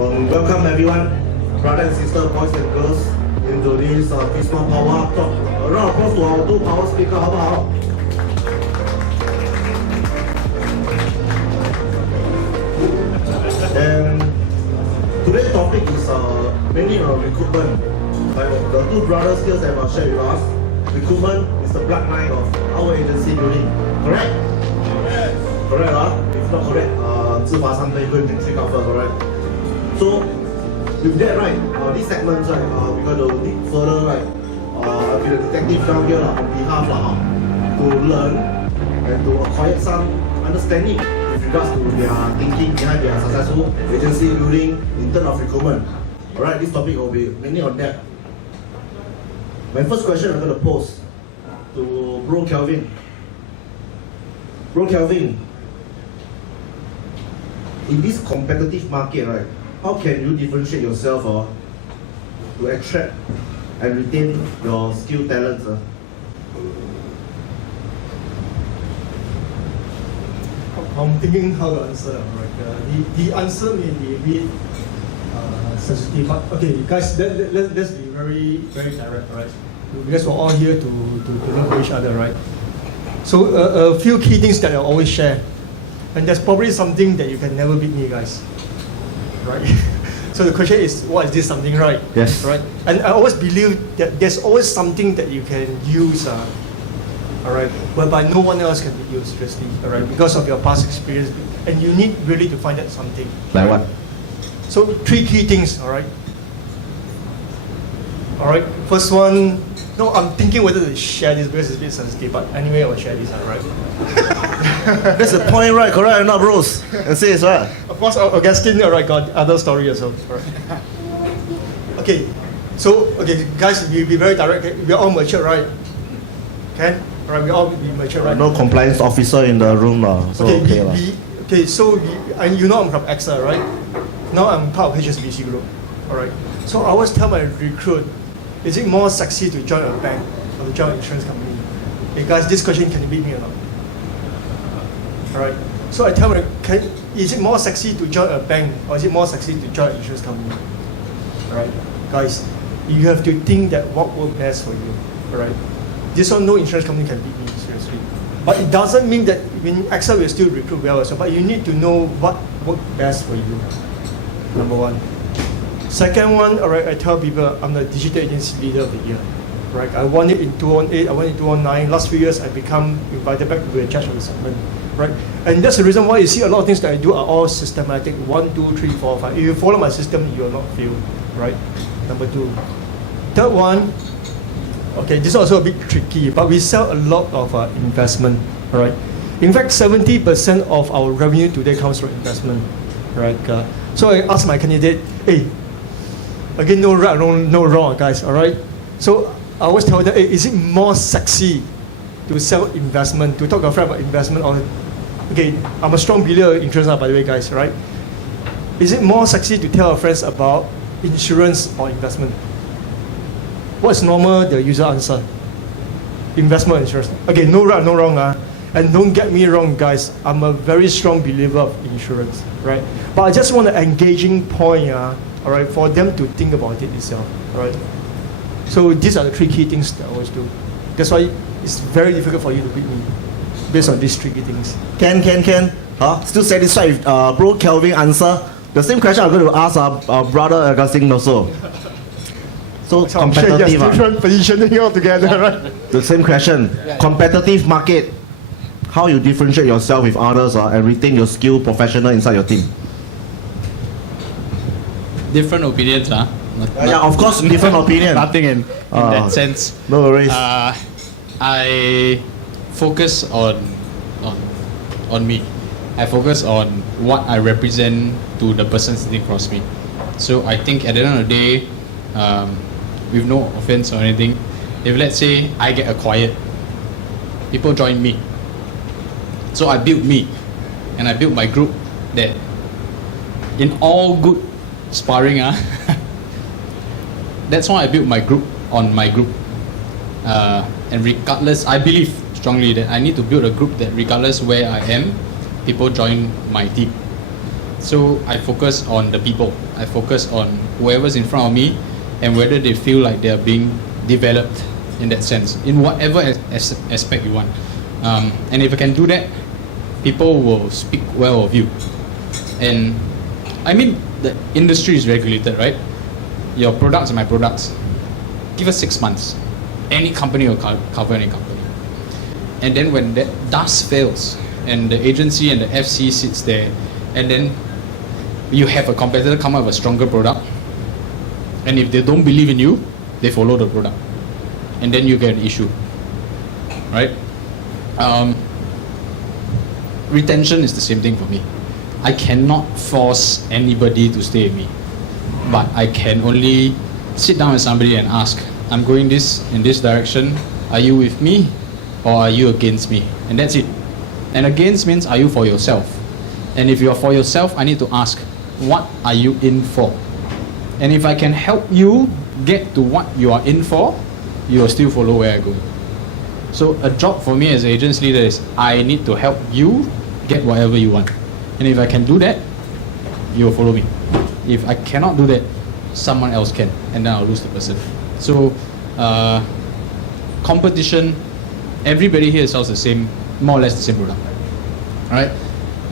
Welcome everyone, brothers and sisters, boys and girls, into this Prisma Power Talk. A round of applause to our two power speakers, 好不好? And today's topic is mainly recruitment. The two brothers here that have shared with us, recruitment is the black line of our agency building. Correct? Yes. Correct, If not correct, 自罚3杯会去 cover, correct? So, with that, right, these segments, right, we're going to dig further, right, with the detective down here on behalf to learn and to acquire some understanding with regards to their thinking behind their successful agency building in terms of recruitment. Alright, this topic will be mainly on that. My first question I'm going to pose to Bro Kelvin. Bro Kelvin, in this competitive market, right, how can you differentiate yourself to attract and retain your skilled talents? I'm thinking how to answer. Right? The answer may be a bit sensitive, but okay, guys, let's be very direct, right? Because we're all here to learn from each other, right? So a few key things that I always share, and there's probably something that you can never beat me, guys. Right? So the question is, what is this something, right? Yes. Right? And I always believe that there's always something that you can use, all right, whereby no one else can be used, seriously, all right, because of your past experience, and you need really to find that something. Like what? So 3 key things, all right? All right, first one, no, I'm thinking whether to share this because it's a bit sensitive, but anyway, I'll share this, all right? That's the point, right? Correct or not, bros? And say it's right. Of course, Augustine, all right, got other story as well. All right. Okay, so, okay, guys, we'll be very direct. Okay? We're all mature, right? Okay? All right, we all be mature, right? No compliance officer in the room, so okay. Okay, so, and you know I'm from AXA, right? Now I'm part of HSBC Group, all right? So I always tell my recruit, is it more sexy to join a bank or to join an insurance company? Hey guys, this question, can you beat me or not? All right. So I tell my, is it more sexy to join a bank or is it more sexy to join an insurance company? All right, guys, you have to think that what works best for you. All right. This one, no insurance company can beat me, seriously. But it doesn't mean that when AXA will still recruit well as well. But you need to know what works best for you. Number one. Second one, all right, I tell people I'm the digital agency leader of the year. Right? I won it in 2018, I won it in 2019. Last few years, I become invited back to be a judge of the segment. Right? And that's the reason why you see a lot of things that I do are all systematic. 1, 2, 3, 4, 5. If you follow my system, you will not fail. Right? Number 2. Third one, okay, this is also a bit tricky, but we sell a lot of investment. Right? In fact, 70% of our revenue today comes from investment. Right? So I asked my candidate, hey, again, no right, no wrong, guys, all right? So I always tell them, hey, is it more sexy to sell investment, to talk to a friend about investment? Or, okay, I'm a strong believer in insurance, by the way, guys, right? Is it more sexy to tell our friends about insurance or investment? What's normal, the user answer? Investment or insurance. Okay, no right, no wrong. And don't get me wrong, guys, I'm a very strong believer of insurance, right? But I just want an engaging point, all right, for them to think about it itself, all right? So these are the 3 key things that I always do. That's why it's very difficult for you to beat me based on these 3 key things. Ken. Still satisfied with Bro Kelvin answer? The same question I'm going to ask brother Augustine also. So competitive. Yes, different positioning altogether, right? The same question. Competitive market. How you differentiate yourself with others and retain your skilled professional inside your team? Different opinions, yeah, of course, different opinion. Nothing in that sense. No worries. I focus on me. I focus on what I represent to the person sitting across me. So I think at the end of the day, with no offense or anything, if let's say I get acquired, people join me. So I built me, and I built my group that in all good sparring, that's why I built my group on my group. And regardless, I believe strongly that I need to build a group that regardless where I am, people join my team. So I focus on the people. I focus on whoever's in front of me and whether they feel like they are being developed in that sense, in whatever aspect you want. And if I can do that, people will speak well of you. And I mean, the industry is regulated, right? Your products are my products. Give us 6 months. Any company will cover any company. And then when that dust fails, and the agency and the FC sits there, and then you have a competitor come up with a stronger product, and if they don't believe in you, they follow the product, and then you get an issue, right? Retention is the same thing for me. I cannot force anybody to stay with me, but I can only sit down with somebody and ask, I'm going in this direction, are you with me or are you against me? And that's it. And against means, are you for yourself? And if you're for yourself, I need to ask, what are you in for? And if I can help you get to what you are in for, you will still follow where I go. So a job for me as an agency leader is, I need to help you get whatever you want. And if I can do that, you will follow me. If I cannot do that, someone else can, and then I'll lose the person. So competition, everybody here sells the same, more or less the same product, right?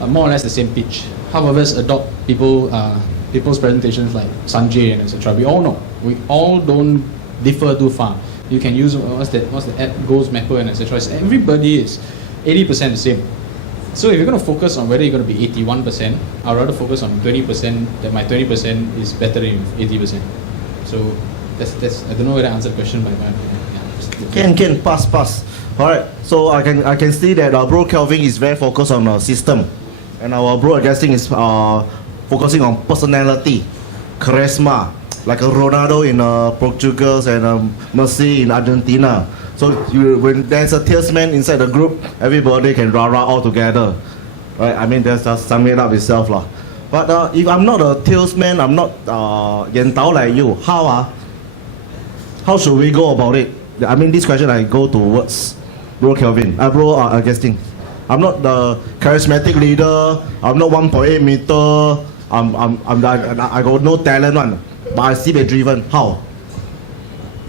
More or less the same pitch. Half of us adopt people's presentations like Sanjay and etc. We all know. We all don't differ too far. You can use what's the app, Goals Mapper and etc. Everybody is 80% the same. So if you're going to focus on whether you're going to be 81%, I'd rather focus on 20%. That my 20% is better than 80%. So that's I don't know whether I answered the question, but yeah. Can pass. Alright, so I can see that bro Kelvin is very focused on system, and our bro Augustine is focusing on personality, charisma, like a Ronaldo in Portugal and Messi in Argentina. So when there's a salesman inside the group, everybody can rah-rah all together, right? I mean, that's just summing it up itself lah. But if I'm not a salesman, I'm not Yan Tao like you, how should we go about it? I mean, this question I go towards Bro Kelvin, Bro Augustine. I'm not the charismatic leader. I'm not 1.8 meter. I got no talent one, but I see they're driven. How?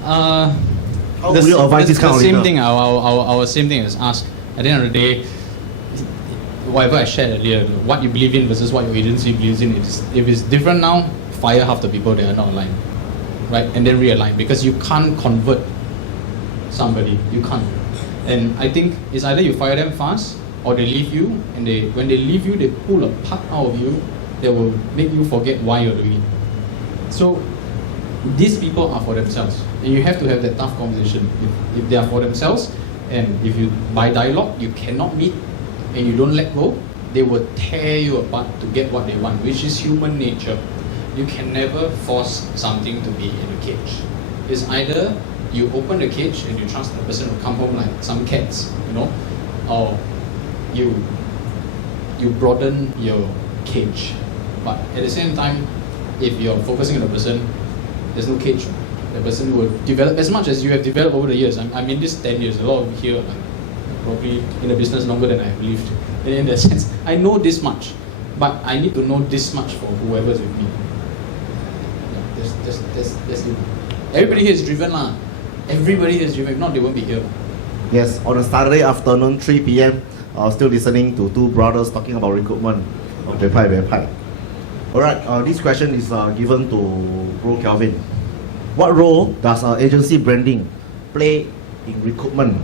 How would you advise this kind of leader? The same thing. Our same thing is ask. At the end of the day, whatever I shared earlier, what you believe in versus what your agency believes in. If it's different now, fire half the people that are not aligned, right? And then realign, because you can't convert somebody. You can't. And I think it's either you fire them fast or they leave you, and when they leave you, they pull a part out of you that will make you forget why you're doing it. So these people are for themselves, and you have to have that tough conversation. If they are for themselves, and if you by dialogue you cannot meet and you don't let go, they will tear you apart to get what they want, which is human nature. You can never force something to be in a cage. It's either you open the cage and you trust the person will come home like some cats, or you broaden your cage. But at the same time, if you're focusing on the person, there's no cage. The person will develop as much as you have developed over the years. I'm in this 10 years. A lot of you here are probably in the business longer than I've lived. And in that sense, I know this much, but I need to know this much for whoever's with me. That's it. Everybody here is driven lah. Everybody is driven. If not, they won't be here. Yes, on a Saturday afternoon, 3 p.m., I was still listening to two brothers talking about recruitment of Bepai. Alright, this question is given to Bro Kelvin. What role does agency branding play in recruitment?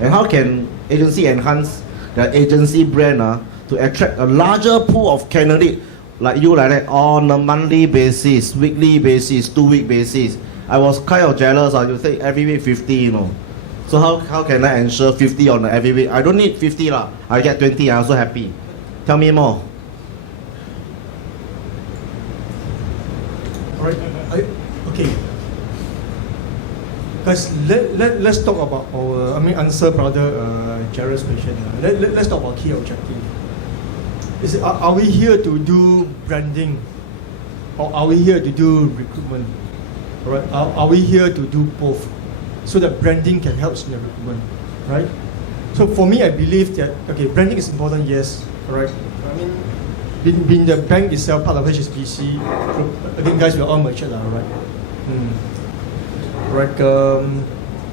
And how can agency enhance the agency brand to attract a larger pool of candidates like you like that on a monthly basis, weekly basis, 2-week basis? I was kind of jealous. You say every week 50, So how can I ensure 50 on every week? I don't need 50 lah. I get 20. I'm also happy. Tell me more. Alright, okay. Guys, let's talk about answer brother Jared's question. Let's talk about key objective. Are we here to do branding, or are we here to do recruitment? Alright, are we here to do both, so that branding can help in the recruitment, right? So for me, I believe that branding is important. Yes, alright. I mean, being the bank itself part of HSBC group, I think guys we're all mature now, right? Right.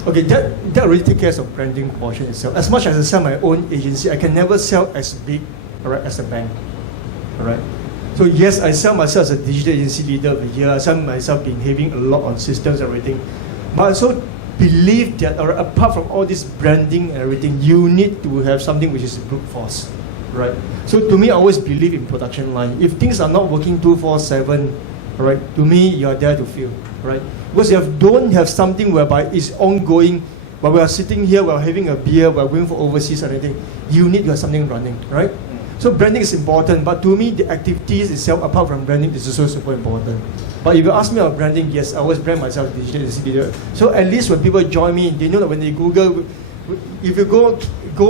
Okay, that really takes care of branding portion itself. As much as I sell my own agency, I can never sell as big, alright, as a bank. Alright. So yes, I sell myself as a digital agency leader over here. I sell myself behaving a lot on systems and everything. But I also believe that apart from all this branding and everything, you need to have something which is brute force. Right. So to me, I always believe in production line. If things are not working 24/7, right, to me, you are there to feel, right? Because if you don't have something whereby it's ongoing, while we are sitting here, we're having a beer, we're going for overseas or anything, you need to have something running, right? So branding is important, but to me, the activities itself, apart from branding, is also super important. But if you ask me about branding, yes, I always brand myself as digital agency leader. So at least when people join me, they know that when they Google, if you go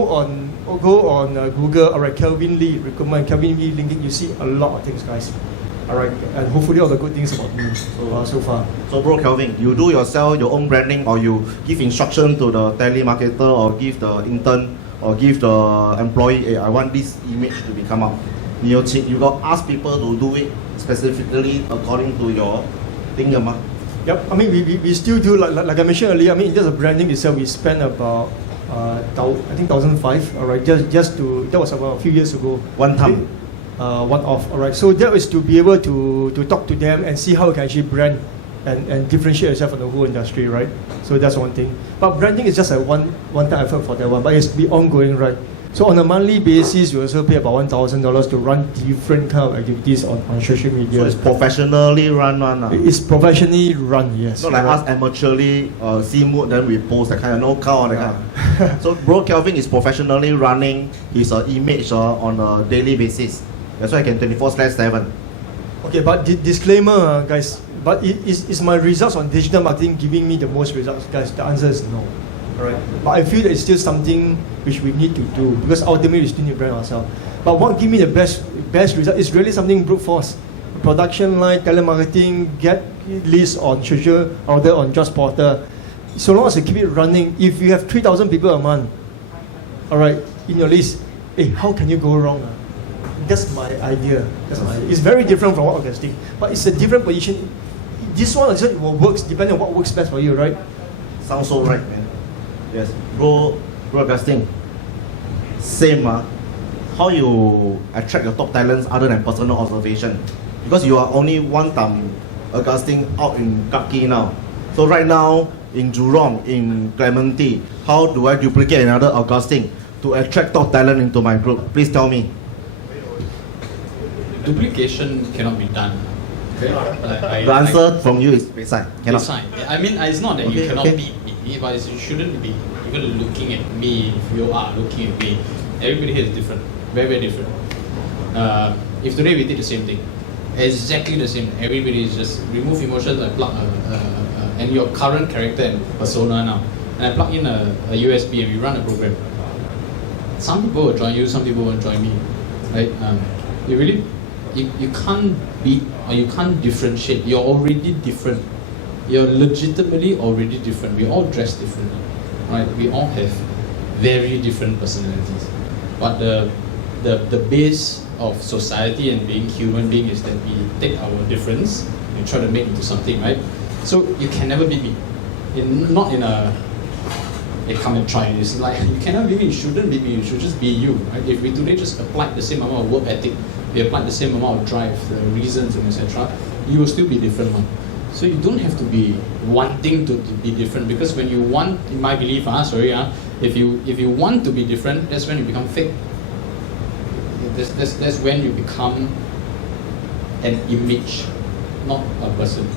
on Google, alright, Kelvin Lee recruitment, Kelvin Lee LinkedIn, you see a lot of things, guys. Alright, and hopefully all the good things about me so far. So bro Kelvin, you do yourself your own branding, or you give instruction to the telemarketer, or give the intern, or give the employee, hey, I want this image to become up. You got ask people to do it specifically according to your thing, ma? Yep, I mean we still do, like I mentioned earlier, I mean in terms of branding itself, we spend about I think 1,500, alright, just to, that was about a few years ago. One time. One off, alright. So that was to be able to talk to them and see how we can actually brand and differentiate yourself from the whole industry, right? So that's one thing. But branding is just a one-time effort for that one, but it's to be ongoing, right? So on a monthly basis, you also pay about $1,000 to run different kind of activities on social media. So it's professionally run one. It's professionally run, yes. Not like us amateurly see mood, then we post that kind of no count that kind. So bro Kelvin is professionally running his image on a daily basis. That's why I can 24/7. Okay, but disclaimer, guys. But is my results on digital marketing giving me the most results, guys? The answer is no. Alright. But I feel that it's still something which we need to do, because ultimately we still need to brand ourselves. But what give me the best result is really something brute force. Production line, telemarketing, get lists on social order on JobsPortal. So long as you keep it running, if you have 3,000 people a month, alright, in your list, hey, how can you go wrong? That's my idea. It's very different from what Augustine, but it's a different position. This one is what works depending on what works best for you, right? Sounds so right, man. Yes, bro Augustine. Same, how you attract your top talents other than personal observation? Because you are only one time Augustine out in Kaki now. So right now in Jurong, in Clementi, how do I duplicate another Augustine to attract top talent into my group? Please tell me. Duplication cannot be done. Okay? The answer from you is beside. Cannot. Beside. I mean, it's not that you cannot beat me, but you shouldn't be even looking at me. If you are looking at me, everybody here is different, very, very different. If today we did the same thing, exactly the same, everybody is just remove emotions, I plug and your current character and persona now, and I plug in a USB and we run a program. Some people will join you, some people won't join me, right? You really, you can't beat or you can't differentiate. You're already different. You're legitimately already different. We all dress differently, right? We all have very different personalities. But the base of society and being human being is that we take our difference and try to make it into something, right? So you can never beat me. Not in a come and try. It's like you cannot beat me, you shouldn't beat me, you should just be you, right? If we today just applied the same amount of work ethic, we applied the same amount of drive, the reasons and etc., you will still be different one. So you don't have to be wanting to be different, because when you want, in my belief, if you want to be different, that's when you become fake. That's when you become an image, not a person.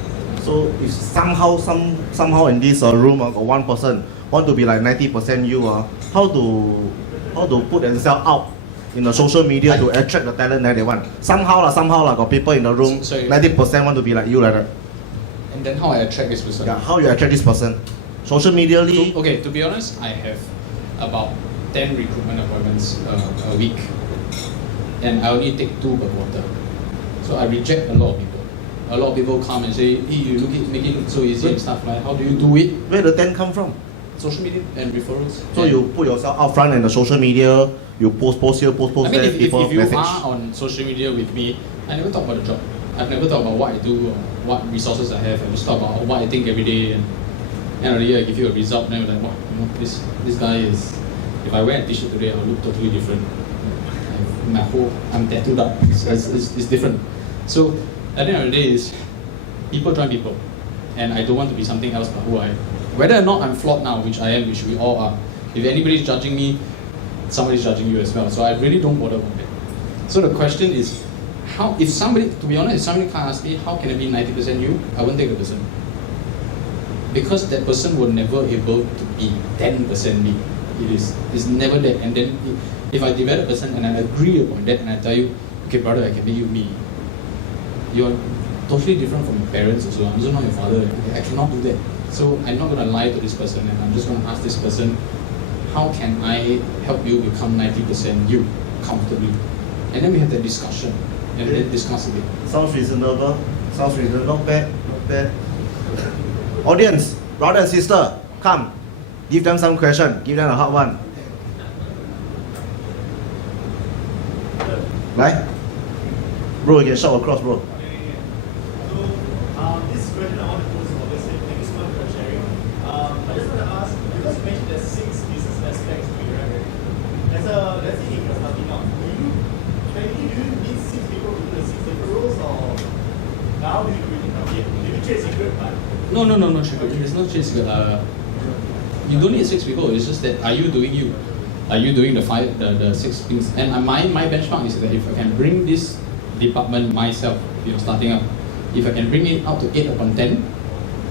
So if somehow in this room got one person want to be like 90% you, how to put themselves out in the social media to attract the talent that they want? Somehow got people in the room, 90% want to be like you like that. And then how I attract this person? Yeah, how you attract this person? Social media. Okay, to be honest, I have about 10 recruitment appointments a week, and I only take 2 per quarter. So I reject a lot of people. A lot of people come and say, hey, make it look so easy and stuff like that. How do you do it? Where the 10 come from? social media and referrals. So And- you put yourself out front in the social media, you post here, post I mean, there, if people you message. are on social media with me, I never talk about the job. I've never talked about what I do or what resources I have. I just talk about what I think every day. And end of the year, I give you a result, and then you're like, wow, you know, this guy is. If I wear a t-shirt today, I'll look totally different. I'm tattooed up. It's different. So at the end of the day, is people join people, and I don't want to be something else but who I am. Whether or not I'm flawed now, which I am, which we all are. If anybody's judging me, somebody's judging you as well. So I really don't bother about it. So the question is, how? If somebody, to be honest, if somebody can't ask me how can I be 90% you, I won't take the person. Because that person will never able to be 10% me. It's never that. And then if I develop a person and I agree upon that and I tell you, okay brother, I can be you me. You're totally different from your parents also. I'm also not your father. Okay, I cannot do that. So I'm not going to lie to this person and I'm just going to ask this person, how can I help you become 90% you comfortably? And then we have that discussion and then discuss it. Sounds reasonable. Sounds reasonable. Not bad. Not bad. Audience, brother and sister, come. Give them some question. Give them a hot one. Right? Bro, you can shout across, bro. This question I want to pose is obviously, thank you so much for sharing. I just want to ask, because you mentioned there's 6 business aspects to it, right? Let's say if you're starting out, do you need 6 people to do the 6 different roles, or how do you really come here? Do you trade secret, but No, Shukri. There's no trade secret. You don't need 6 people. It's just that, are you doing you? Are you doing the 6 things? And my benchmark is that if I can bring this department myself, starting up, if I can bring it out to 8 upon 10,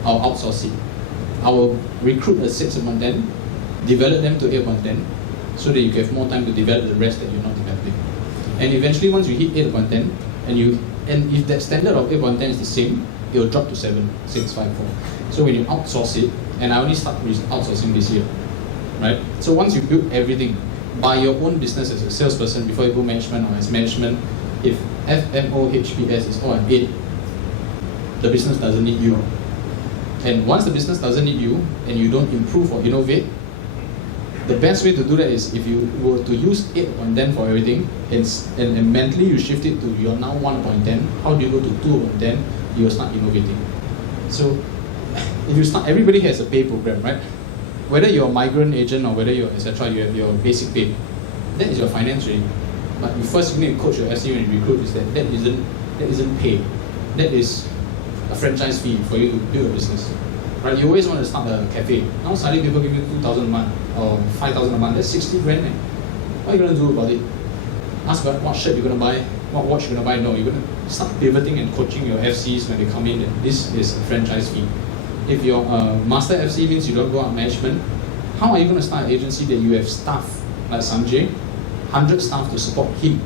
I'll outsource it. I will recruit a 6 upon 10, develop them to 8 upon 10, so that you have more time to develop the rest that you're not developing. And eventually, once you hit 8 upon 10, and if that standard of 8 upon 10 is the same, it will drop to 7, 6, 5, 4. So when you outsource it, and I only start outsourcing this year, right? So once you build everything by your own business as a salesperson before you go management or as management, if FMO HPS is all at 8, the business doesn't need you. And once the business doesn't need you and you don't improve or innovate, the best way to do that is if you were to use 8 upon 10 for everything and mentally you shift it to you're now 1 upon 10, how do you go to 2 upon 10? You will start innovating. So if you start, everybody has a pay program, right? Whether you're a migrant agent or whether you're etc., you have your basic pay. That is your finance rate. But you first need to coach your SE when you recruit is that isn't pay. That is a franchise fee for you to build a business. Right? You always want to start a cafe. Now suddenly people give you 2,000 a month or 5,000 a month. That's 60 grand. Man. What are you gonna do about it? Ask about what shirt you're gonna buy, what watch you're gonna buy. No, you're gonna start pivoting and coaching your FCs when they come in. That this is a franchise fee. If your master FC means you don't go out management, how are you going to start an agency that you have staff like Sanjay, 100 staff to support him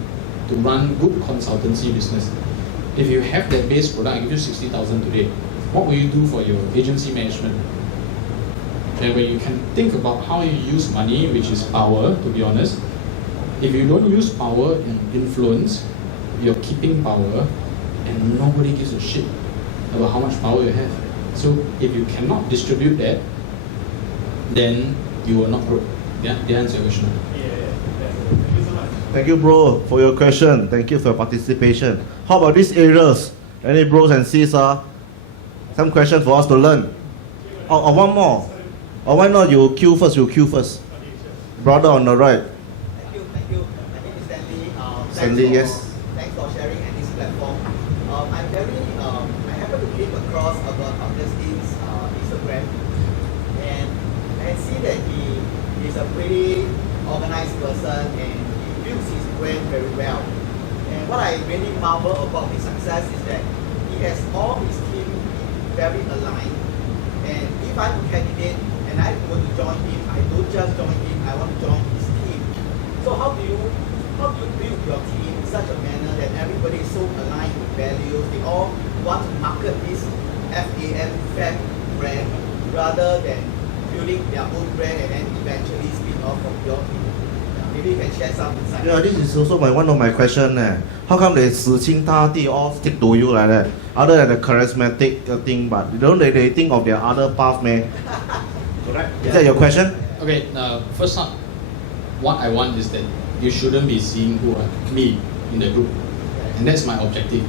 to run good consultancy business? If you have that base product, I give you 60,000 today. What will you do for your agency management? And when you can think about how you use money, which is power, to be honest, if you don't use power and influence, you're keeping power, and nobody gives a shit about how much power you have. So if you cannot distribute that, then you will not grow. Yeah, the answer your question. thank you so much. Thank you, bro, for your question. Thank you for your participation. How about these areas? Any bros and sis? Some questions for us to learn. Or one more. Or why not you queue first? Brother on the right. Thank you. My name is Stanley. Stanley, yes. Thanks for sharing at this platform. I happen to came across about Augustine's Instagram, and I see that he is a pretty organized person and he builds his brand very well. And what I really marvel about his success is that he has all his team very aligned. And if I'm a candidate and I want to join him, I don't just join him, I want to join his team. So how do you build your team in such a manner that everybody is so aligned with values, they all want to market this FAM brand rather than building their own brand and then eventually spin off from your team? Maybe you can share some insights. Yeah, this is also one of my questions. How come they 死心塌地 all stick to you like that? Other than the charismatic thing, but don't they think of their other path, man? Correct? Is that your question? Okay, first up, what I want is that you shouldn't be seeing me in the group. And that's my objective.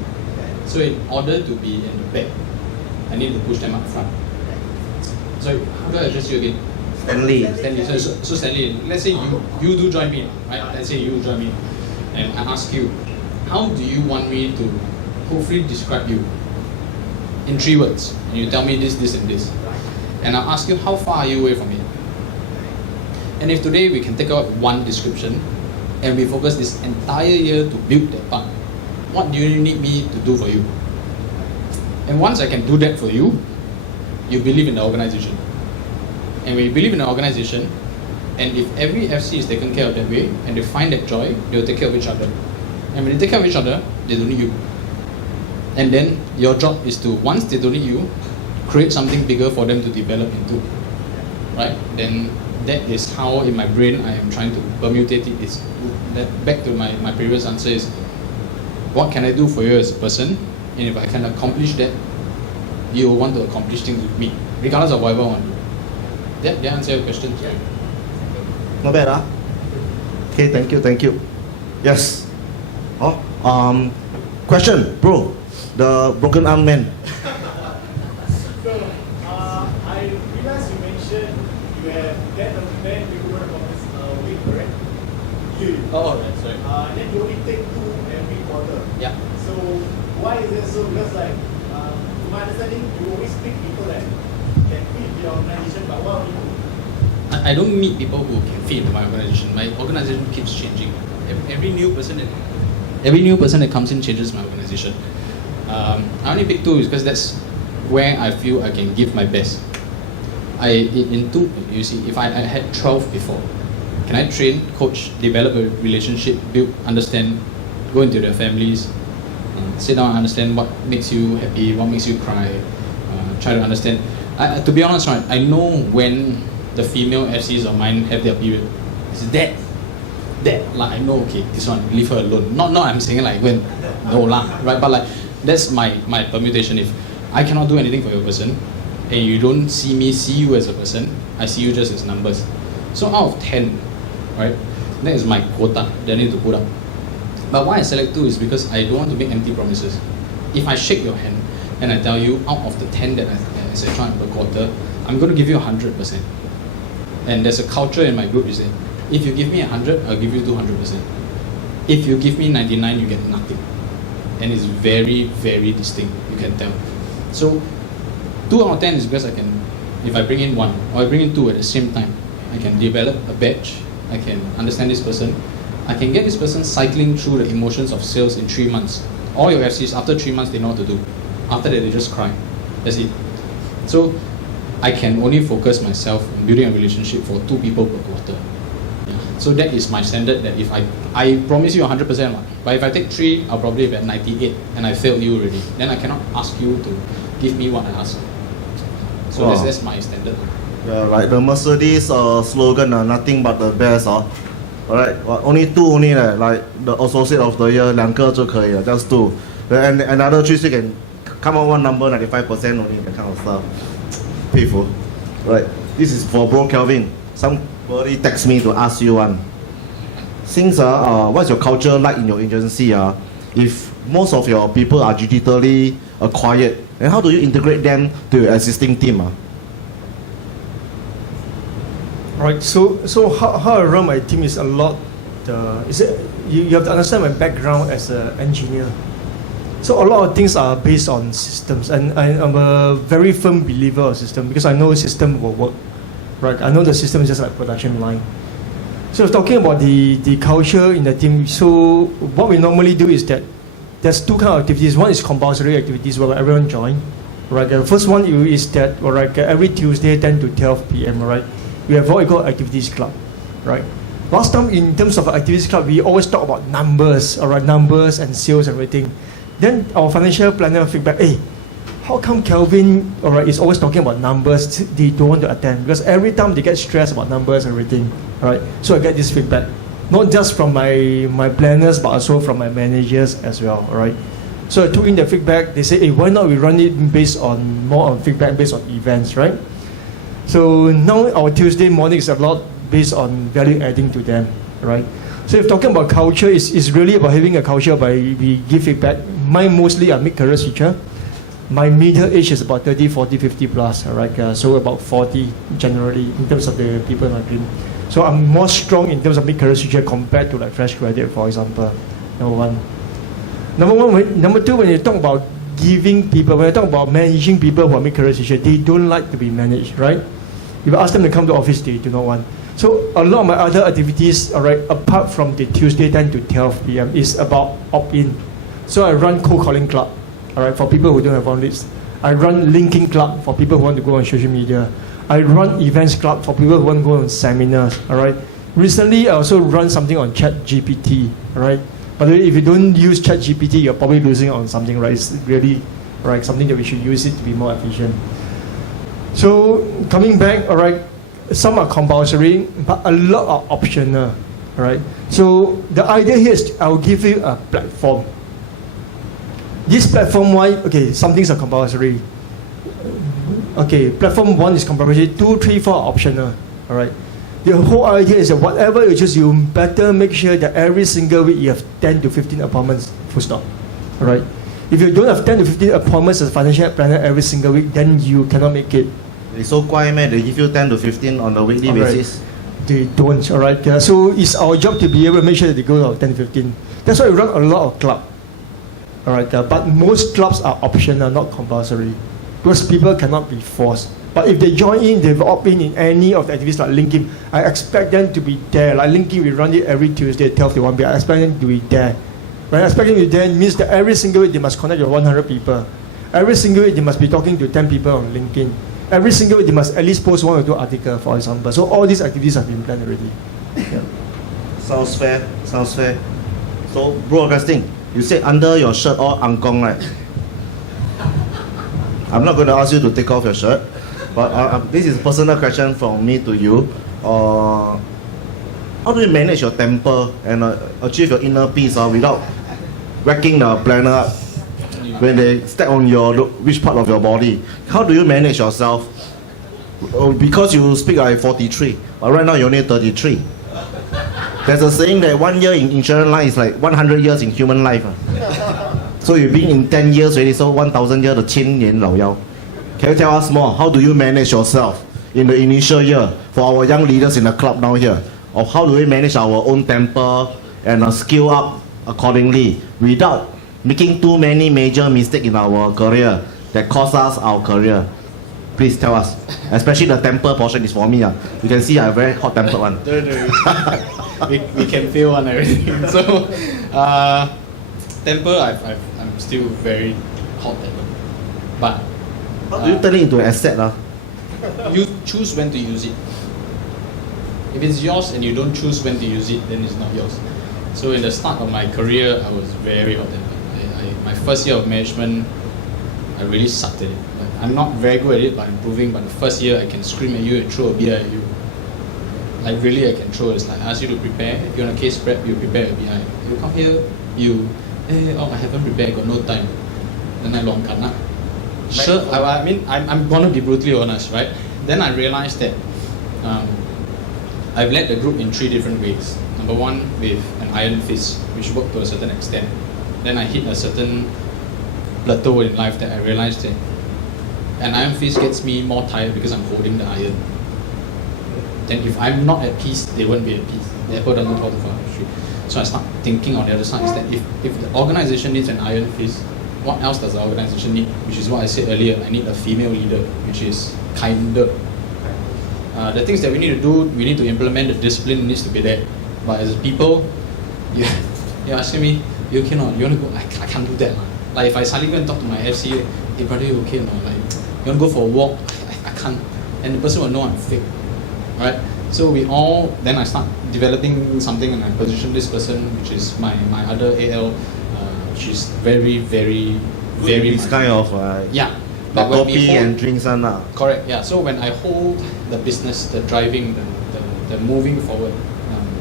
So in order to be in the back, I need to push them up front. So how do I address you again? Stanley. Stanley. So Stanley, let's say you do join me, right? Let's say you join me, and I ask you, how do you want me to hopefully describe you in 3 words? And you tell me this, this, and this. And I'll ask you, how far are you away from it? And if today we can take out one description, and we focus this entire year to build that part, what do you need me to do for you? And once I can do that for you, you believe in the organization. And when you believe in the organization, and if every FC is taken care of that way, and they find that joy, they'll take care of each other. And when they take care of each other, they don't need you. And then your job is to, once they don't need you, create something bigger for them to develop into. Right? Then that is how in my brain I am trying to permutate it. Is that back to my previous answer is, what can I do for you as a person? And if I can accomplish that, you will want to accomplish things with me, regardless of whatever I want to do. That answer your question? Yeah. Not bad, huh? Okay, thank you. Yes. Oh, question, bro. The broken arm man. So, I realized you mentioned you have that man recruitment office week, correct? You. Oh, that's right. Then you only take 2 every quarter. Yeah. So, why is it so? Because like, to my understanding, you always pick people that can fit the organization, but what only 2? I don't meet people who can fit into my organization. My organization keeps changing. Every new person that comes in changes my organization. I only pick 2 because that's where I feel I can give my best. In 2, you see, if I had 12 before, can I train, coach, develop a relationship, build, understand, go into their families, sit down and understand what makes you happy, what makes you cry, try to understand. To be honest, right, I know when the female FCs of mine have their period. It's that, like I know, okay, this one, leave her alone. Not I'm saying like when, no lah, right? But like, that's my permutation. If I cannot do anything for your person, and you don't see you as a person, I see you just as numbers. So out of 10, right, that is my quota that I need to put up. But why I select 2 is because I don't want to make empty promises. If I shake your hand and I tell you out of the 10 that I set per quarter, I'm going to give you 100%. And there's a culture in my group is that if you give me 100, I'll give you 200%. If you give me 99, you get nothing. And it's very, very distinct, you can tell. So 2 out of 10 is because I can, if I bring in 1 or I bring in 2 at the same time, I can develop a batch, I can understand this person, I can get this person cycling through the emotions of sales in 3 months. All your FCs, after 3 months, they know what to do. After that, they just cry. That's it. So I can only focus myself on building a relationship for 2 people per quarter. Yeah. So that is my standard, that if I promise you 100%, but if I take 3, I'll probably be at 98 and I failed you already. Then I cannot ask you to give me what I ask. So Wow. that's my standard. Yeah, like the Mercedes slogan, nothing but the best. Alright, only 2 only, like the associate of the year, 2个就可以了, just 2. Then another 3 so you can come out one number, 95% only, that kind of stuff. Painful. Right, this is for bro Kelvin. Somebody text me to ask you one. Since what's your culture like in your agency? If most of your people are digitally quiet, then how do you integrate them to your existing team? Right. So how I run my team is a lot. You have to understand my background as an engineer. So a lot of things are based on systems, and I'm a very firm believer of system because I know system will work, right? I know the system is just like production line. So talking about the culture in the team, so what we normally do is that there's 2 kind of activities. One is compulsory activities where everyone join, right? The first one is that, right, every Tuesday 10 to 12 p.m., right? We have what we call activities club, right? Last time in terms of activities club, we always talk about numbers, all right, numbers and sales and everything. Then our financial planner feedback, hey, how come Kelvin, all right, is always talking about numbers? They don't want to attend because every time they get stressed about numbers and everything, right? So I get this feedback, not just from my planners, but also from my managers as well, all right? So I took in the feedback. They say, hey, why not we run it more on feedback based on events, right? So now our Tuesday morning is a lot based on value adding to them, right? So if talking about culture, it's really about having a culture by we give feedback. Mine mostly are mid-career teacher. My middle age is about 30, 40, 50 plus, all right? So about 40 generally in terms of the people in my team. So I'm more strong in terms of mid-career teacher compared to like fresh graduate, for example. Number one. Number two, when you talk about giving people, when you talk about managing people who are mid-career teacher, they don't like to be managed, right? If you ask them to come to office, they do not want. So a lot of my other activities, all right, apart from the Tuesday 10 to 12 p.m. is about opt-in. So I run cold calling club, all right, for people who don't have on leads. I run linking club for people who want to go on social media. I run events club for people who want to go on seminars, all right. Recently, I also run something on ChatGPT, all right. By the way, if you don't use ChatGPT, you're probably losing on something, right? It's really, right, something that we should use it to be more efficient. So coming back, all right, some are compulsory, but a lot are optional, all right? So the idea here is I'll give you a platform. This platform, why? Okay, some things are compulsory. Okay, platform 1 is compulsory, 2, 3, 4 are optional, all right? The whole idea is that whatever you choose, you better make sure that every single week you have 10 to 15 appointments, full stop, all right? If you don't have 10 to 15 appointments as a financial planner every single week, then you cannot make it. They so quiet, man. They give you 10 to 15 on a weekly Alright. basis. They don't, all right? So it's our job to be able to make sure that they go to 10 to 15. That's why we run a lot of clubs, all right? But most clubs are optional, not compulsory, because people cannot be forced. But if they join in, they opt in any of the activities like LinkedIn, I expect them to be there. Like LinkedIn, we run it every Tuesday at 12 to 1 p.m. I expect them to be there. When I expect them to be there, it means that every single week they must connect with 100 people. Every single week they must be talking to 10 people on LinkedIn. Every single week they must at least post 1 or 2 articles, for example. So all these activities have been planned already. Yeah. Sounds fair. Sounds fair. So, Bro Augustine, you said under your shirt all angkong, right? I'm not going to ask you to take off your shirt, but this is a personal question from me to you. How do you manage your temper and achieve your inner peace without wrecking the planner up when they step on your which part of your body? How do you manage yourself? Because you speak like 43, but right now you're only 33. There's a saying that 1 year in insurance line is like 100 years in human life. So you've been in 10 years already, so 1,000 years, the 千年老妖. Can you tell us more? How do you manage yourself in the initial year for our young leaders in the club now here? Of how do we manage our own temper and skill up accordingly without making too many major mistakes in our career that cost us our career? Please tell us. Especially the temper portion is for me. You can see I'm very hot tempered one. we can feel on everything. So, temper, I'm still very hot tempered. But How do you turn it into an asset? you choose when to use it. If it's yours and you don't choose when to use it, then it's not yours. So in the start of my career, I was very hot tempered. My first year of management, I really sucked at it. I'm not very good at it, but I'm improving. But the first year, I can scream at you and throw a beer at you. Like really, I can throw. It's like I ask you to prepare. If you're on a case prep, you prepare a behind. You come here, I haven't prepared, got no time. Then I long kan. Sure, I mean, I'm gonna be brutally honest, right? Then I realized that I've led the group in 3 different ways. Number 1, with an iron fist, which worked to a certain extent. Then I hit a certain plateau in life that I realized that an iron fist gets me more tired because I'm holding the iron. Then if I'm not at peace, they won't be at peace. The apple doesn't fall far from the tree. So I start thinking on the other side is that if the organization needs an iron fist, what else does the organization need? Which is what I said earlier, I need a female leader, which is kinder. The things that we need to do, we need to implement, the discipline needs to be there. But as people, you're asking me, you cannot, you want to go, I can't do that. Like if I suddenly go and talk to my FC, hey brother, you okay or not? Like, you want to go for a walk? I can't. And the person will know I'm fake. Right? So then I start developing something and I position this person, which is my other AL, which is very, very, very... This kind of... yeah. The But when we coffee hold- and drinks on. Correct, yeah. So when I hold the business, the driving, the moving forward,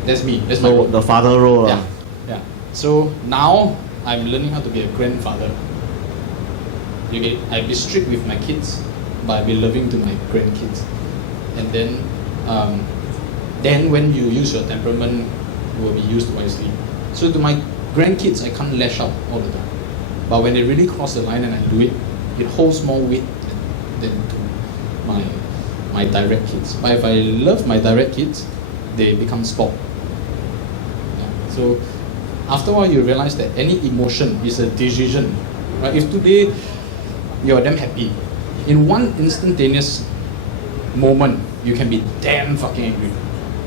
that's me. That's my So role. the father role. Yeah, yeah. So now I'm learning how to be a grandfather. You get it? I be strict with my kids, but I be loving to my grandkids. and then when you use your temperament, will be used wisely. So to my grandkids, I can't lash out all the time. But when they really cross the line and I do it, it holds more weight than to my direct kids. But if I love my direct kids, they become spoiled. Yeah. So after a while, you realize that any emotion is a decision. Right? If today you're damn happy, in one instantaneous moment, you can be damn fucking angry.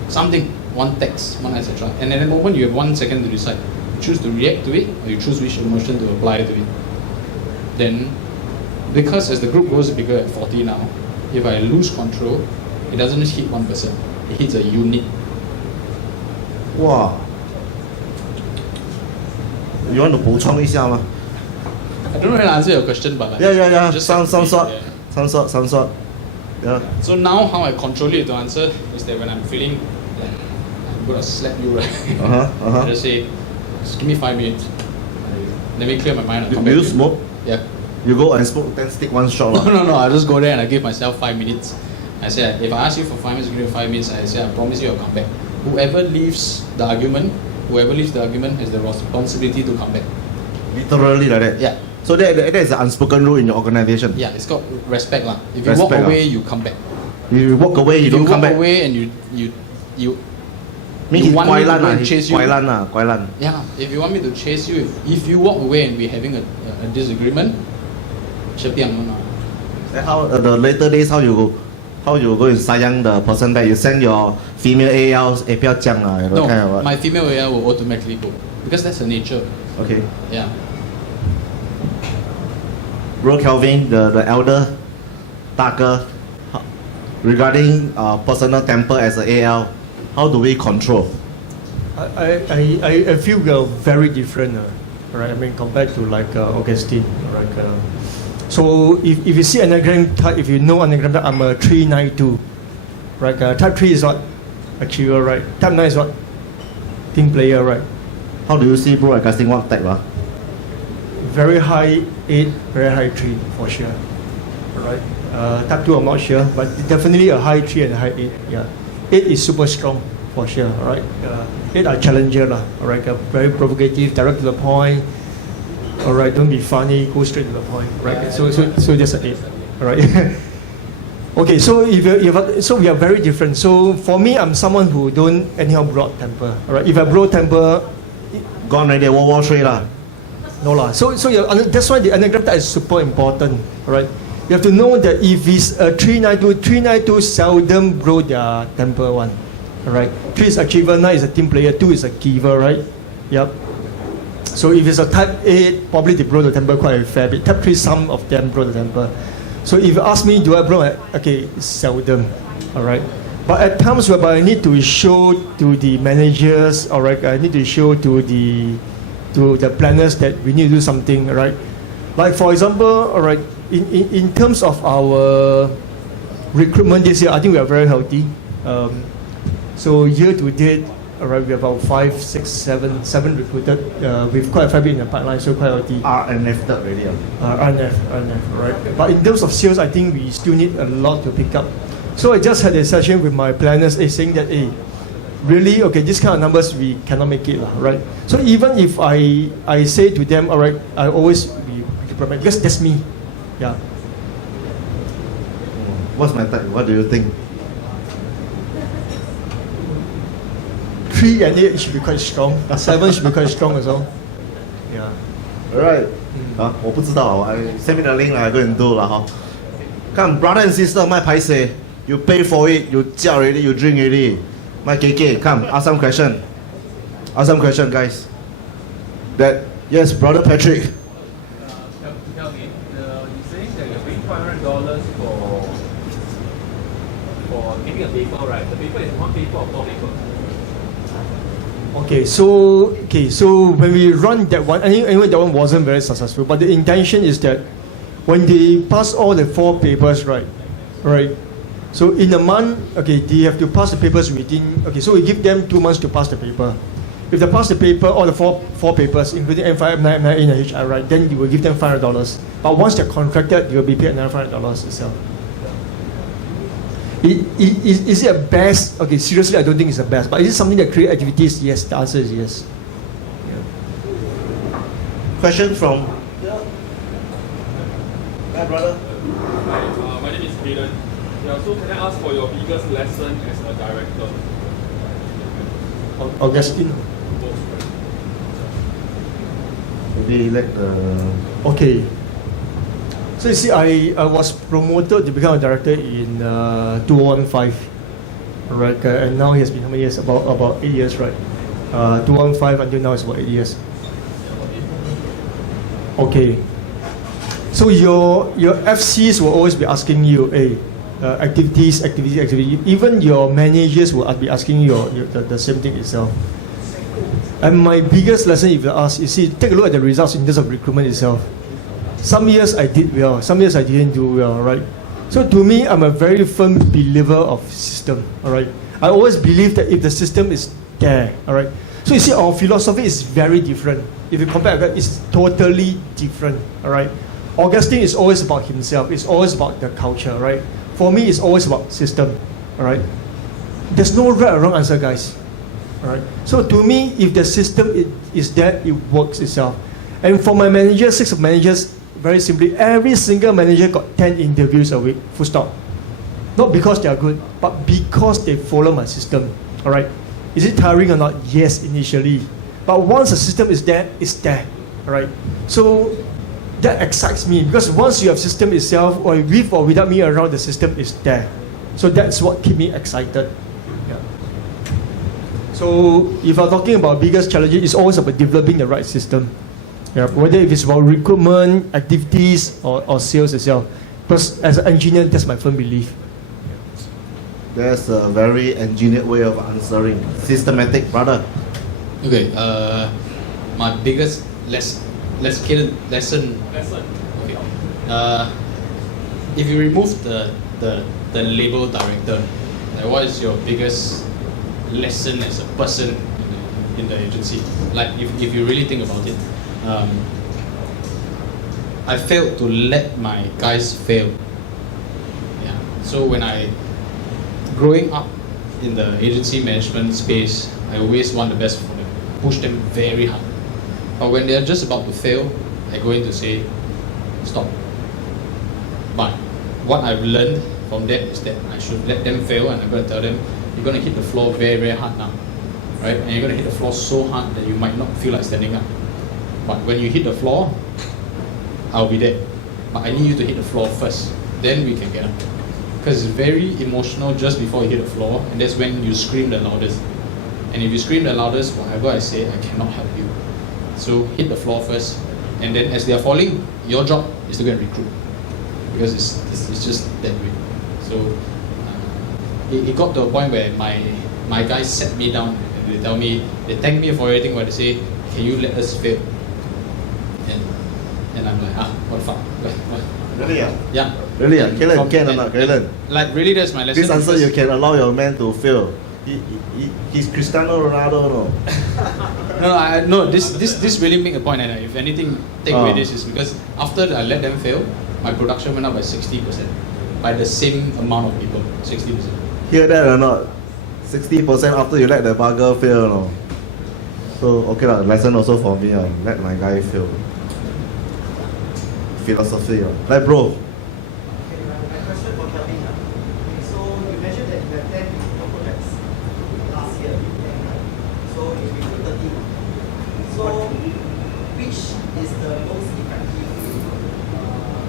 Something, one text, one etc. And at the moment, you have 1 second to decide. You choose to react to it, or you choose which emotion to apply to it. Then, because as the group goes bigger at 40 now, if I lose control, it doesn't just hit one person, it hits a unit. Wow. You want to 补充一下吗？ I don't know how to answer your question, but like, Yeah. just Some like, sort. yeah. Some sort. Yeah. So now how I control it to answer is that when I'm feeling like I'm gonna slap you, right? I just say, just give me 5 minutes. Let me clear my mind. And come Do back you to smoke? Yeah. You go and smoke, then stick one shot. No. I just go there and I give myself 5 minutes. I say, if I ask you for 5 minutes, give me 5 minutes. I say, I promise you I'll come back. Whoever leaves the argument has the responsibility to come back. Literally like that. Yeah. So that is an unspoken rule in your organization. Yeah, it's called respect lah. If you Respect walk lah. away, you come back. If you walk away, you If don't you come walk back. away and you Means he's want me to guai go lan and chase you. guai lan. Yeah, if you want me to chase you, if you walk away and we're having a disagreement, should be Then how the later days how you go and sayang the person back? You send your female AL 不要这样啊 No, kind of what? my female AL will automatically go because that's her nature. Okay. Yeah. Bro Kelvin, the elder 大哥 regarding personal temper as a AL, how do we control? I feel we are very different, right? I mean, compared to like Augustine, right? So if you see anagram type, if you know anagram type, I'm a 392, right? Type 3 is what? Achiever, right? Type 9 is what? Team player, right? How do you see Bro Augustine what type? Very high 8, very high 3 for sure, right? Type 2 I'm not sure, but definitely a high 3 and a high 8, yeah. 8 is super strong for sure, right? 8 are challenger lah, alright? Very provocative, direct to the point. Alright, don't be funny, go straight to the point, right? So just an 8, alright? Okay, so so we are very different. So for me, I'm someone who don't anyhow broad temper, alright? If I broad temper, Gone already, World War III lah. no lah. So that's why the anagram type is super important, right? You have to know that if it's a 392 seldom grow their temper one, right? 3 is achiever, 9 is a team player, 2 is a giver, right? Yep. So if it's a type 8, probably they grow the temper quite a fair bit. Type 3, some of them grow the temper. So if you ask me, do I grow? Okay, seldom, all right? But at times whereby I need to show to the managers, all right, I need to show to the planners that we need to do something, right? Like for example, all right, in terms of our recruitment this year, I think we are very healthy. So year to date, all right, we have about 5, 6, 7 recruited. We've quite a fair bit in the pipeline, so quite healthy. RNF already. RNF, right? But in terms of sales, I think we still need a lot to pick up. So I just had a session with my planners saying that, hey, really, okay, this kind of numbers we cannot make it, right? So even if I say to them, all right, I always be prepared because that's me, yeah. What's my type? What do you think? 3 and 8 should be quite strong. 7 should be quite strong as well. Yeah. Alright. 我不知道 I send me the link I go and do lah 哈。Come brother and sister, 卖拍摄 you pay for it, you 叫 already, you drink already. 卖给 come ask some question. Ask some question guys. That yes, brother Patrick. Kelvin, you're saying that you're paying $500 for giving a paper, right? The paper is 1 paper or 4 paper? Okay, so when we run that one, anyway, that one wasn't very successful. But the intention is that when they pass all the 4 papers, right? So in a month, okay, they have to pass the papers within. Okay, so we give them 2 months to pass the paper. If they pass the paper, all the four papers, including M5, M9, M9, and HR, right? Then you will give them $500. But once they're contracted, you will be paid another $500 itself. Is it a best? Okay, seriously, I don't think it's the best. But is it something that create activities? Yes, the answer is yes. Question from. Hi, brother. Hi, my name is Hayden. Yeah, so can I ask for your biggest lesson as a director? Augustine. Maybe let the. Okay. So you see, I was promoted to become a director in 2015, right? And now he has been how many years? About 8 years, right? 2015 until now is about 8 years. Okay. So your FCs will always be asking you, hey, activities. Even your managers will be asking you the same thing itself. And my biggest lesson, if you ask, you see, take a look at the results in terms of recruitment itself. Some years I did well, some years I didn't do well, right? So to me, I'm a very firm believer of system, all right? I always believe that if the system is there, all right? So you see, our philosophy is very different. If you compare, it's totally different, all right? Augustine is always about himself. It's always about the culture, right? For me, it's always about system, all right? There's no right or wrong answer, guys, all right? So to me, if the system is there, it works itself. And for my managers, 6 managers, very simply, every single manager got 10 interviews a week, full stop. Not because they are good, but because they follow my system, all right? Is it tiring or not? Yes, initially. But once the system is there, it's there, all right? So that excites me because once you have system itself, or with or without me around, the system is there. So that's what keeps me excited. Yeah. So if I'm talking about biggest challenges, it's always about developing the right system. Yeah, whether if it's about recruitment, activities, or sales itself. Because as an engineer, that's my firm belief. There's a very engineered way of answering. Systematic, brother. Okay, my biggest lesson. Okay. If you remove the label director, like what is your biggest lesson as a person in the agency? Like if you really think about it, I failed to let my guys fail. Yeah. So when growing up in the agency management space, I always want the best for them, push them very hard. But when they're just about to fail, I go in to say, stop. But what I've learned from that is that I should let them fail, and I'm going to tell them, you're going to hit the floor very, very hard now, right? And you're going to hit the floor so hard that you might not feel like standing up. But when you hit the floor, I'll be there. But I need you to hit the floor first, then we can get up. Because it's very emotional just before you hit the floor, and that's when you scream the loudest. And if you scream the loudest, whatever I say, I cannot help you. So hit the floor first, and then as they are falling, your job is to go and recruit, because it's just that way. So it got to a point where my guys sat me down and they thank me for everything, where they say, can you let us fail? And I'm like, what the fuck? What? Really? Yeah. Really? Kaylen, can or not, Kaylen? Like really, that's my lesson. This answer you can allow your man to fail. He's Cristiano Ronaldo, no? No. This really make a point, and if anything, take away this is because after I let them fail, my production went up by 60%, by the same amount of people, 60%. Hear that or not? 60% after you let the bugger fail, no? So okay lah, lesson also for me, let my guy fail. Philosophy, like bro. Okay, my question for Kelvin. So you mentioned that you have 10 projects last year, right? So you recruited 30. So which is the most effective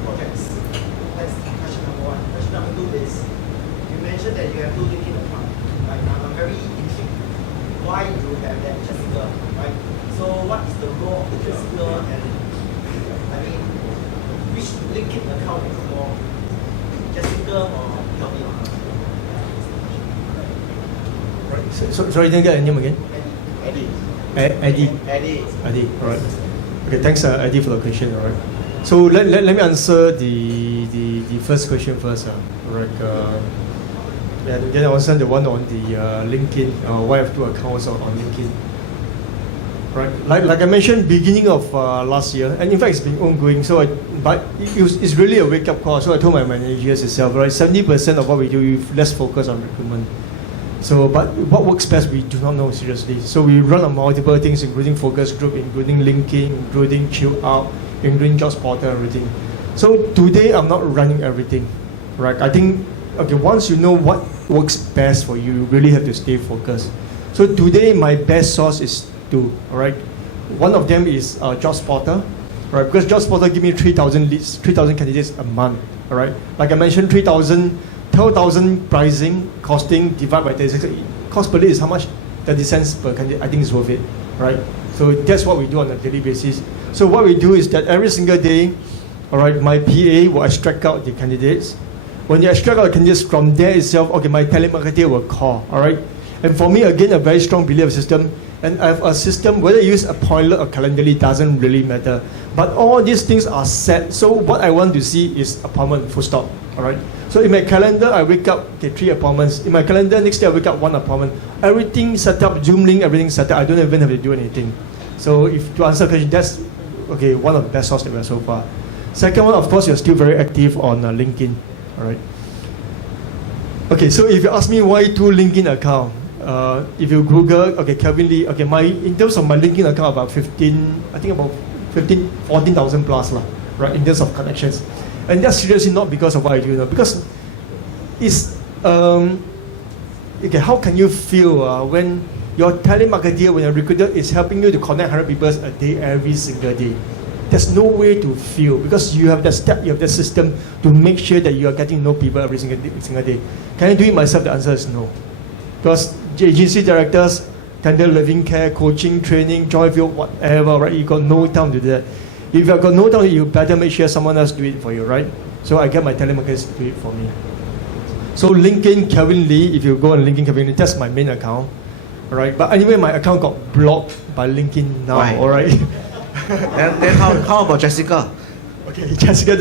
projects? That's question number 1. Question number 2 is, you mentioned that you have 2 LinkedIn accounts. Right? I'm very intrigued why you have that Jessica, right? So what is the role of the Jessica, and I mean, which LinkedIn account is more, Jessica or Kelvin? Right. So, sorry, didn't get your name again? Eddie. Eddie. All right. Okay, thanks, Eddie, for the question. All right. So let me answer the first question first. All right. Yeah, then I will send the one on the LinkedIn. Why I have 2 accounts on LinkedIn. right? Like I mentioned, beginning of last year, and in fact it's been ongoing. So, it's really a wake up call. So I told my managers itself, right? 70% of what we do, let's focus on recruitment. So, but what works best, we do not know seriously. So we run on multiple things, including focus group, including LinkedIn, including Chill Out, including Job Portal, everything. So today I'm not running everything, right? I think, okay, once you know what works best for you, you really have to stay focused. So today my best source is two, all right? One of them is Job Portal, right? Because Job Portal give me 3,000 leads, 3,000 candidates a month, all right? Like I mentioned, 12,000 pricing, costing, divide by 36. Cost per lead is how much? 30 cents per candidate. I think it's worth it, right? So that's what we do on a daily basis. So what we do is that every single day, all right, my PA will extract out the candidates. When you extract out the candidates from there itself, okay, my telemarketer will call, all right? And for me, again, a very strong believer system. And I have a system, whether you use Appointlet or Calendly, doesn't really matter. But all these things are set. So what I want to see is appointment, full stop, all right? So in my calendar, I wake up, okay, 3 appointments. In my calendar, next day I wake up 1 appointment. Everything set up, Zoom link, everything set up. I don't even have to do anything. So if to answer the question, that's, okay, one of the best sources that we have so far. Second one, of course, you're still very active on LinkedIn, all right? Okay, so if you ask me why 2 LinkedIn account, if you Google, okay, Kelvin Lee, okay, in terms of my LinkedIn account, about 14,000 plus, right, in terms of connections. And that's seriously not because of what I do, because it's, okay, how can you feel when your telemarketer, when your recruiter is helping you to connect 100 people a day, every single day? There's no way to feel, because you have that step, you have that system to make sure that you are getting to know people every single day. Can I do it myself? The answer is no. Because agency directors, tender living care, coaching, training, joy field, whatever, right? You got no time to do that. If you've got no time, you better make sure someone else do it for you, right? So I get my telemarketers to do it for me. So LinkedIn Kelvin Lee, if you go on LinkedIn Kelvin Lee, that's my main account, all right? But anyway, my account got blocked by LinkedIn now, Why? all right? then how about Jessica? Okay, Jessica,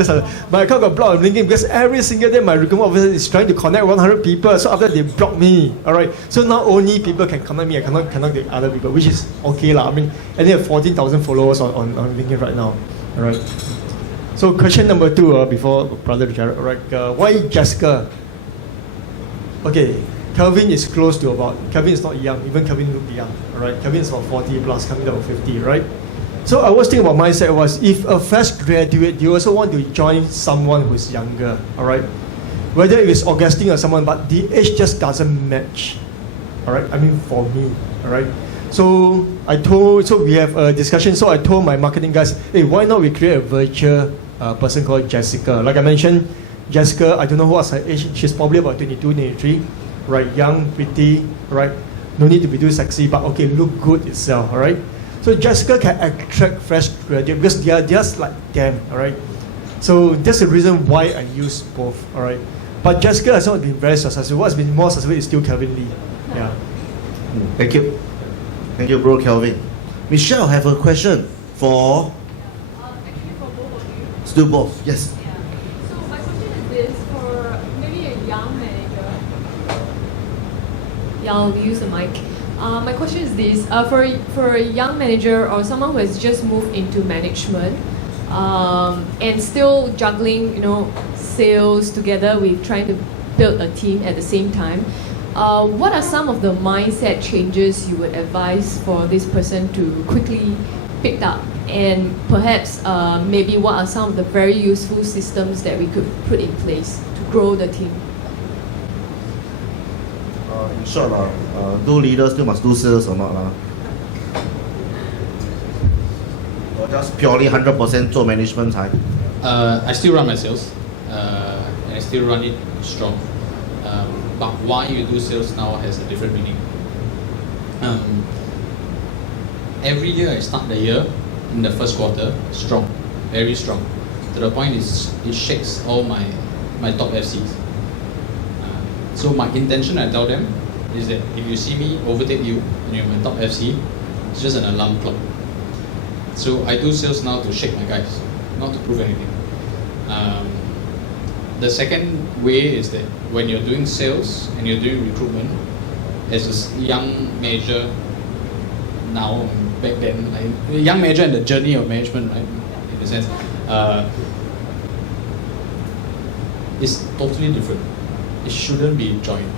my account got blocked on LinkedIn because every single day my recruitment officer is trying to connect 100 people. So after they block me, all right. So not only people can connect me, I cannot connect the other people, which is okay lah. I mean, and they have 14,000 followers on LinkedIn right now, all right. So question number 2 before Brother Jared, all right. Why Jessica? Okay, Kelvin is close to about. Kelvin is not young. Even Kelvin look young, all right. Kelvin is about 40 plus, coming down to 50, right? So I was thinking about mindset was, if a fresh graduate, you also want to join someone who's younger, all right? Whether it's Augustine or someone, but the age just doesn't match, all right? I mean, for me, all right? So we have a discussion. So I told my marketing guys, hey, why not we create a virtual person called Jessica? Like I mentioned, Jessica, I don't know what's her age. She's probably about 22, 23, right? Young, pretty, right? No need to be too sexy, but okay, look good itself, all right? So Jessica can attract fresh graduates because they are just like them, all right? So that's the reason why I use both, all right? But Jessica has not been very successful. What's been more successful is still Kelvin Lee. Yeah. Thank you. Thank you, bro, Kelvin. Michelle, have a question for? Actually, for both of you. Still both, yes. Yeah. So my question is this: for maybe a young manager. Yeah, I'll use the mic. My question is this: for a young manager or someone who has just moved into management, and still juggling, sales together with trying to build a team at the same time. What are some of the mindset changes you would advise for this person to quickly pick up? And perhaps maybe what are some of the very useful systems that we could put in place to grow the team? In short, do leaders still must do sales or not? Or just purely 100% 做 management 才? I still run my sales, and I still run it strong. But why you do sales now has a different meaning. Every year I start the year in the first quarter strong, very strong. To the point it shakes all my top FCs. So my intention, I tell them, is that if you see me overtake you and you're my top FC, it's just an alarm clock. So I do sales now to shake my guys, not to prove anything. The second way is that when you're doing sales and you're doing recruitment, as a young manager, now, back then, like a young manager and the journey of management, right? In a sense, is totally different. It shouldn't be joined,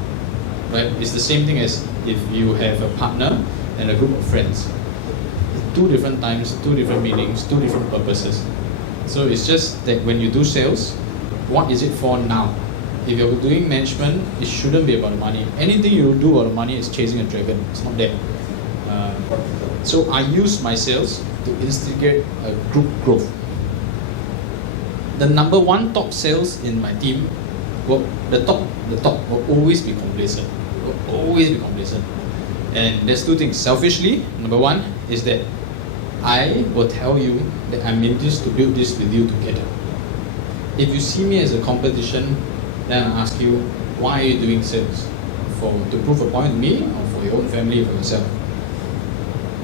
right? It's the same thing as if you have a partner and a group of friends. Two different times, two different meanings, two different purposes. So it's just that when you do sales, what is it for now? If you're doing management, it shouldn't be about the money. Anything you do about the money is chasing a dragon. It's not there. So I use my sales to instigate a group growth. The number one top sales in my team, the top will always be complacent. Will always be complacent. And there's two things. Selfishly, number one is that I will tell you that I'm in this to build this with you together. If you see me as a competition, then I'll ask you, why are you doing sales? To prove a point to me, or for your own family, for yourself?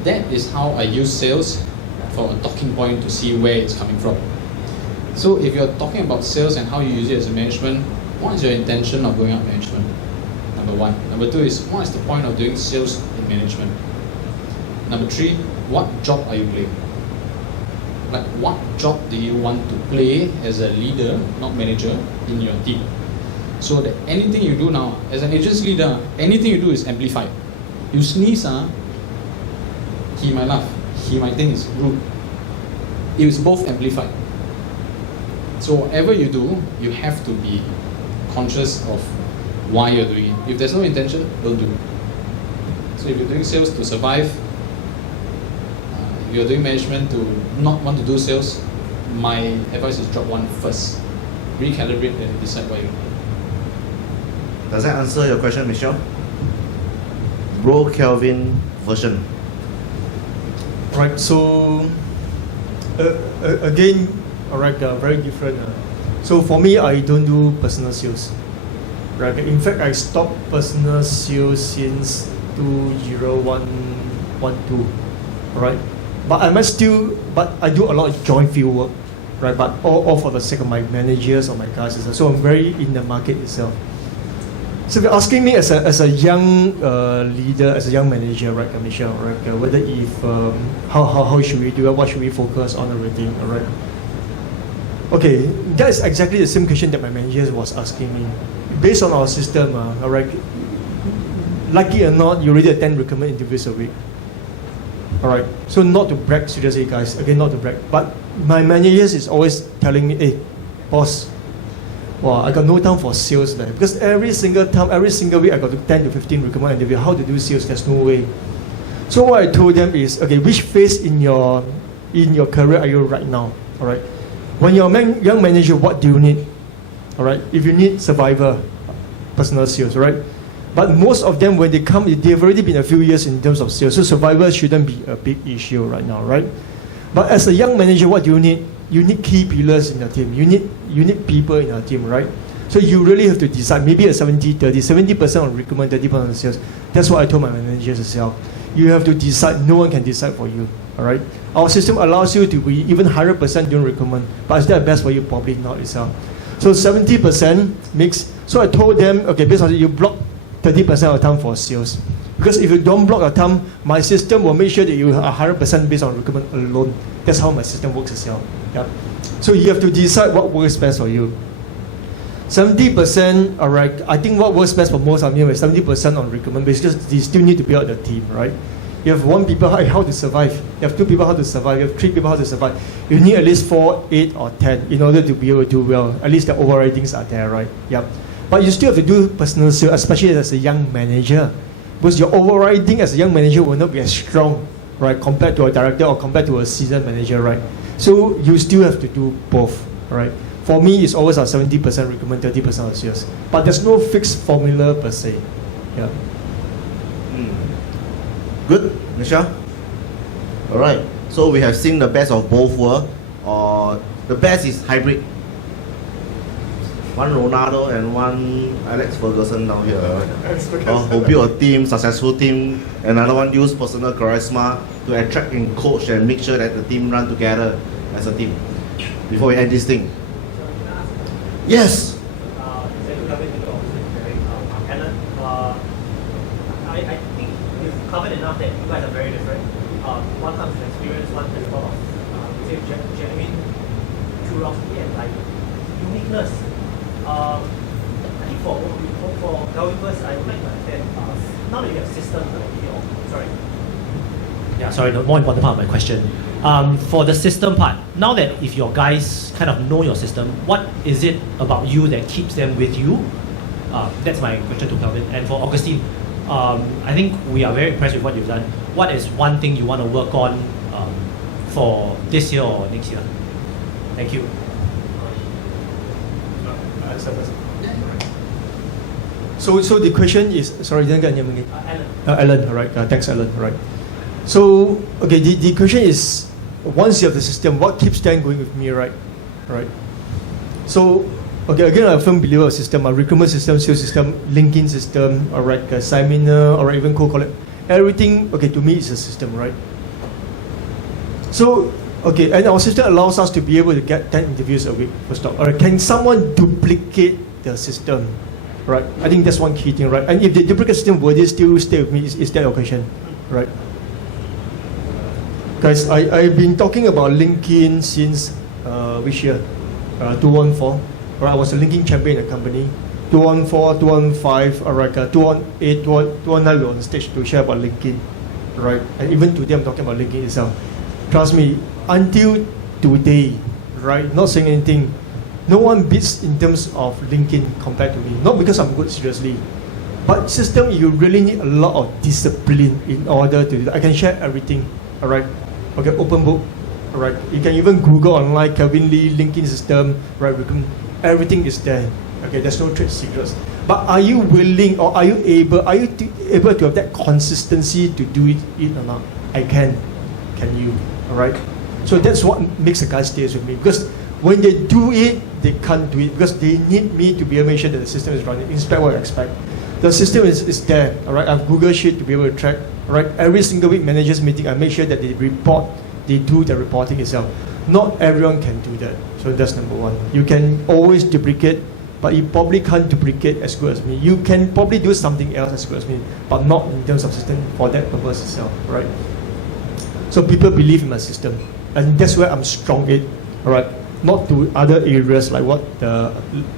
That is how I use sales for a talking point to see where it's coming from. So if you're talking about sales and how you use it as a management, what is your intention of going up management? Number one. Number two is, what is the point of doing sales in management? Number three, what job are you playing? Like, what job do you want to play as a leader, not manager, in your team? So that anything you do now, as an agency leader, anything you do is amplified. You sneeze, he might laugh, he might think it's rude. It is both amplified. So whatever you do, you have to be conscious of why you're doing it. If there's no intention, don't do it. So if you're doing sales to survive, if you're doing management to not want to do sales, my advice is drop one first. Recalibrate and decide what you do. Does that answer your question, Michelle? Bro Kelvin version. Right, so again, alright, very different. So for me, I don't do personal sales. Right, in fact, I stopped personal sales since 2012. Right, but I do a lot of joint field work, right? But all for the sake of my managers or my guys. So I'm very in the market itself. So if you're asking me as a young leader, as a young manager, right, Michelle, right, whether if how should we do it, what should we focus on, everything, all right? Okay, that is exactly the same question that my manager was asking me. Based on our system, all right, lucky or not, you already attend recruitment interviews a week. All right, so not to brag, seriously, guys, again, not to brag, but my managers is always telling me, hey, boss, wow, I got no time for sales, man. Because every single week, I got to 10 to 15 recruitment interview. How to do sales? There's no way. So what I told them is, okay, which phase in your career are you right now? All right. When you're a young manager, what do you need? All right. If you need survivor, personal sales, right? But most of them, when they come, they've already been a few years in terms of sales. So survivor shouldn't be a big issue right now, right? But as a young manager, what do you need? You need key pillars in your team. You need people in your team, right? So you really have to decide, maybe a 70-30, 70% on recruitment, 30% on sales. That's what I told my managers as well. You have to decide, no one can decide for you, all right? Our system allows you to be even 100% doing recruitment, but is that best for you? Probably not itself. So 70% mix. So I told them, okay, based on it, you block 30% of the time for sales. Because if you don't block your time, my system will make sure that you are 100% based on recruitment alone. That's how my system works as well. Yeah. So you have to decide what works best for you. 70%, all right, I think what works best for most of you is 70% on recruitment because you still need to build the team, right? You have one people, how to survive. You have two people, how to survive. You have three people, how to survive. You need at least 4, 8, or 10 in order to be able to do well. At least the overridings are there, right? Yep. But you still have to do personal sales, especially as a young manager. Because your overriding as a young manager will not be as strong, right, compared to a director or compared to a seasoned manager, right? So you still have to do both, right? For me, it's always a 70% recruitment, 30% of sales. But there's no fixed formula per se. Yeah. Good, Michelle? Alright, so we have seen the best of both worlds. The best is hybrid. One Ronaldo and one Alex Ferguson down here. Who build a team, successful team. Another one use personal charisma to attract and coach and make sure that the team run together as a team. Before we end this thing. Yes. I think we've covered enough that you guys are very different. one comes to experience, one has a lot of, say, genuine curiosity and like uniqueness. I think for Kelvin first, I would like to understand, now that you have systems, Yeah, sorry, the more important part of my question. For the system part, now that if your guys kind of know your system, what is it about you that keeps them with you? That's my question to Kelvin. And for Augustine, I think we are very impressed with what you've done. What is one thing you want to work on for this year or next year? Thank you. So the question is, sorry, didn't get your name again. Alan. Alan, all right. Thanks, Alan. All right. So, okay, the question is, once you have the system, what keeps them going with me, right? Right. So, okay, again, I'm a firm believer of system, a recruitment system, sales system, LinkedIn system, all right, a seminar, or even cold calling. Everything, okay, to me is a system, right? So, okay, and our system allows us to be able to get 10 interviews a week for stock. All right, can someone duplicate the system? Right, I think that's one key thing, right? And if the duplicate system, will they still stay with me? Is that your question? Right? Guys, I've been talking about LinkedIn since which year? 2014. Right, I was a LinkedIn champion in the company. 2014, 2015, alright, 2018, 2019 we were on stage to share about LinkedIn. Right? And even today I'm talking about LinkedIn itself. Trust me, until today, right, not saying anything, no one beats in terms of LinkedIn compared to me. Not because I'm good, seriously. But system, you really need a lot of discipline in order to do that. I can share everything, all right? Okay, open book, all right? You can even Google online, Kelvin Lee, LinkedIn system, right? Everything is there. Okay, there's no trade secrets. But are you willing or are you able to have that consistency to do it or not? I can. Can you? All right? So that's what makes a guy stay with me. Because when they do it, they can't do it because they need me to be able to make sure that the system is running. Inspect what I expect. The system is there, all right? I have Google Sheet to be able to track, all right? Every single week managers meeting, I make sure that they do the reporting itself. Not everyone can do that. So that's number one. You can always duplicate, but you probably can't duplicate as good as me. You can probably do something else as good as me, but not in terms of system for that purpose itself, right? So people believe in my system, and that's where I'm strong in, all right? Not to other areas like what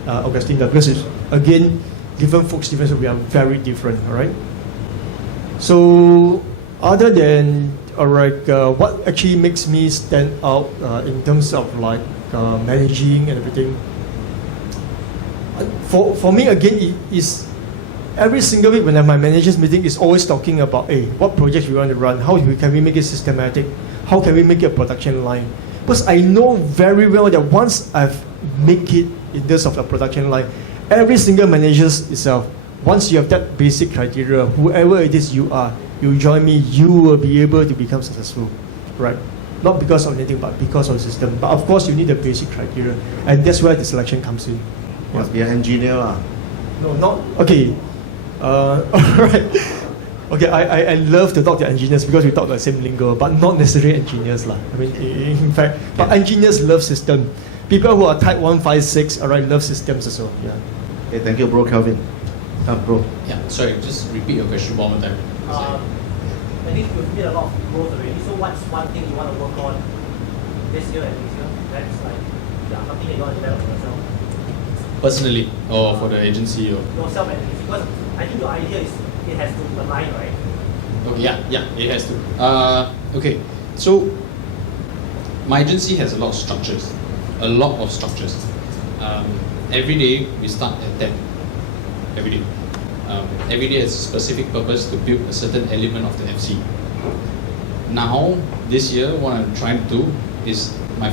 Augustine does, because it's, again, different folks, different, so we are very different, all right? So, other than, all right, what actually makes me stand out in terms of like managing and everything, for me, again, it is every single week when I have my managers meeting, is always talking about, hey, what projects we want to run, how can we make it systematic, how can we make it a production line? Because I know very well that once I've make it in terms of a production line, every single manager itself, once you have that basic criteria, whoever it is you are, you join me, you will be able to become successful, right? Not because of anything, but because of the system. But of course, you need the basic criteria, and that's where the selection comes in. Must be an engineer. No, not, okay. All right. Okay, I love to talk to engineers because we talk the same lingo, but not necessarily engineers lah. I mean, in fact, but engineers love system. People who are type 156, all right, love systems as well. Yeah. Okay, thank you, bro, Kelvin. Bro. Yeah, sorry, just repeat your question one more time. I think you've made a lot of growth already. So what's one thing you want to work on this year and next year? That's like something that you want to develop for yourself. Personally, or for the agency, or yourself and agency. Because I think your idea is it has to align, right? okay, yeah, it has to. Okay, so my agency has a lot of structures, every day we start at 10. Every day. Every day has a specific purpose to build a certain element of the FC. Now, this year, what I'm trying to do is my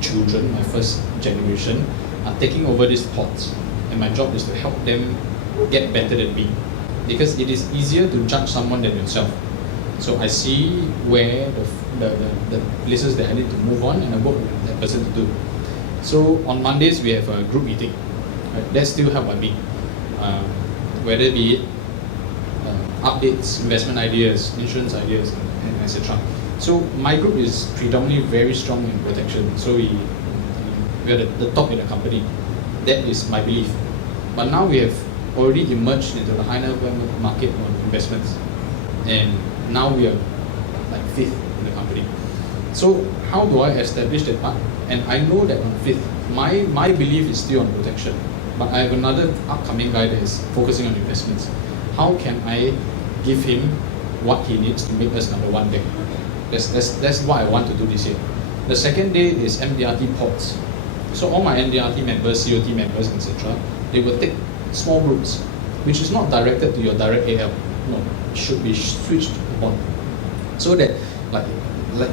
children, my first generation, are taking over these pods, and my job is to help them get better than me, because it is easier to judge someone than yourself. So I see where the places that I need to move on, and I work with that person to do. So on Mondays we have a group meeting. Right? That's still helped by me, whether it be updates, investment ideas, insurance ideas, and etc. So my group is predominantly very strong in protection. So we are the top in the company. That is my belief. But now we have already emerged into the high net worth market on investments, and now we are like fifth So how do I establish that part? And I know that on 5th, my belief is still on protection. But I have another upcoming guy that is focusing on investments. How can I give him what he needs to make us number one there? That's what I want to do this year. The second day is MDRT pods. So all my MDRT members, COT members, etc., they will take small groups, which is not directed to your direct AL. No, it should be switched on. So that, like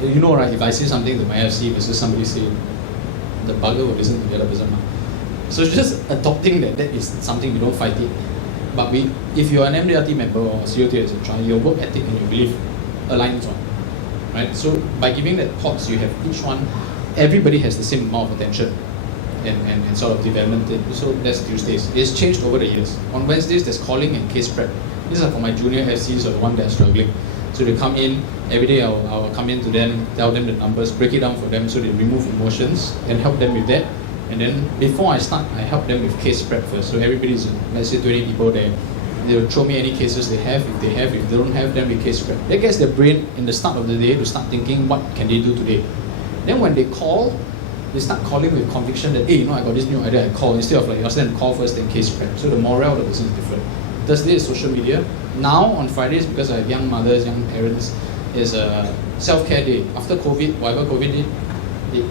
you know, right, if I say something to my FC versus somebody say, the bugger will listen to the other person. So just adopting that is something we don't fight it. But if you're an MDRT member or COT, etc., your work ethic and your belief aligns on. Right? So by giving that pods, you have each one, everybody has the same amount of attention and sort of development. So that's Tuesdays. It's changed over the years. On Wednesdays, there's calling and case prep. These are for my junior FCs or the one that's struggling. So they come in, every day I'll come in to them, tell them the numbers, break it down for them so they remove emotions and help them with that. And then before I start, I help them with case prep first. So everybody's, let's say 20 people there. They'll show me any cases they have. If they don't have, then we case prep. That gets their brain in the start of the day to start thinking, what can they do today? Then when they call, they start calling with conviction that, hey, I got this new idea, I call. Instead of like, ask them to call first, then case prep. So the morale of the person is different. Thursday is social media. Now on Fridays, because I have young mothers, young parents, is a self-care day. After COVID, whatever COVID did,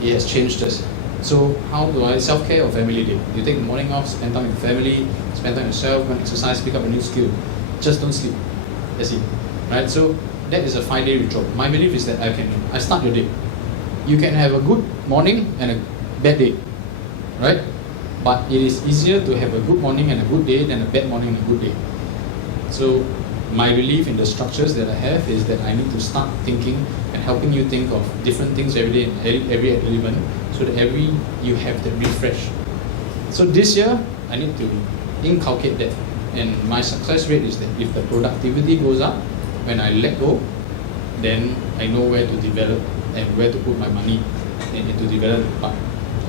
it has changed us. So how do I self-care or family day? You take the morning off, spend time with family, spend time with yourself, go and exercise, pick up a new skill. Just don't sleep. That's it. Right? So that is a 5-day ritual. My belief is that I start your day. You can have a good morning and a bad day. Right? But it is easier to have a good morning and a good day than a bad morning and a good day. So my belief in the structures that I have is that I need to start thinking and helping you think of different things every day in every element so that you have that refresh. So this year, I need to inculcate that. And my success rate is that if the productivity goes up, when I let go, then I know where to develop and where to put my money into develop the part.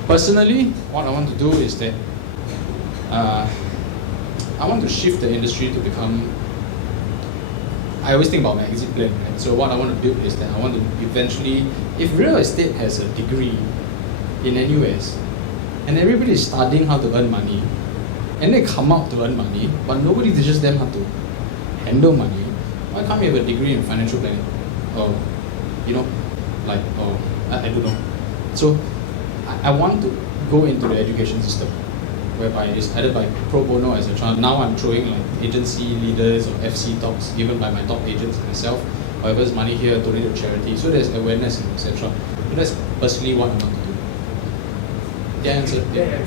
Personally, what I want to do is that I want to shift the industry to become, I always think about my exit plan, right? So what I want to build is that I want to eventually, if real estate has a degree in NUS, and everybody is studying how to earn money, and they come out to earn money, but nobody teaches them how to handle money, why can't we have a degree in financial planning? Or, I don't know. So I want to go into the education system, whereby it's either by pro bono, etc. Now I'm throwing like agency leaders or FC talks given by my top agents and myself. Whatever's money here, donate to charity. So there's awareness, etc. So that's personally what I want to do. Yeah, answer. Yeah.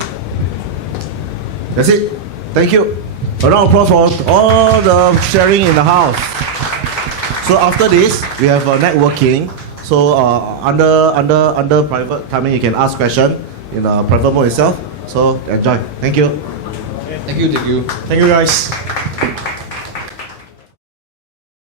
That's it. Thank you. A round of applause for all the sharing in the house. So after this, we have networking. So under private timing, you can ask question in private mode itself. So enjoy. Thank you. Thank you. Thank you, guys.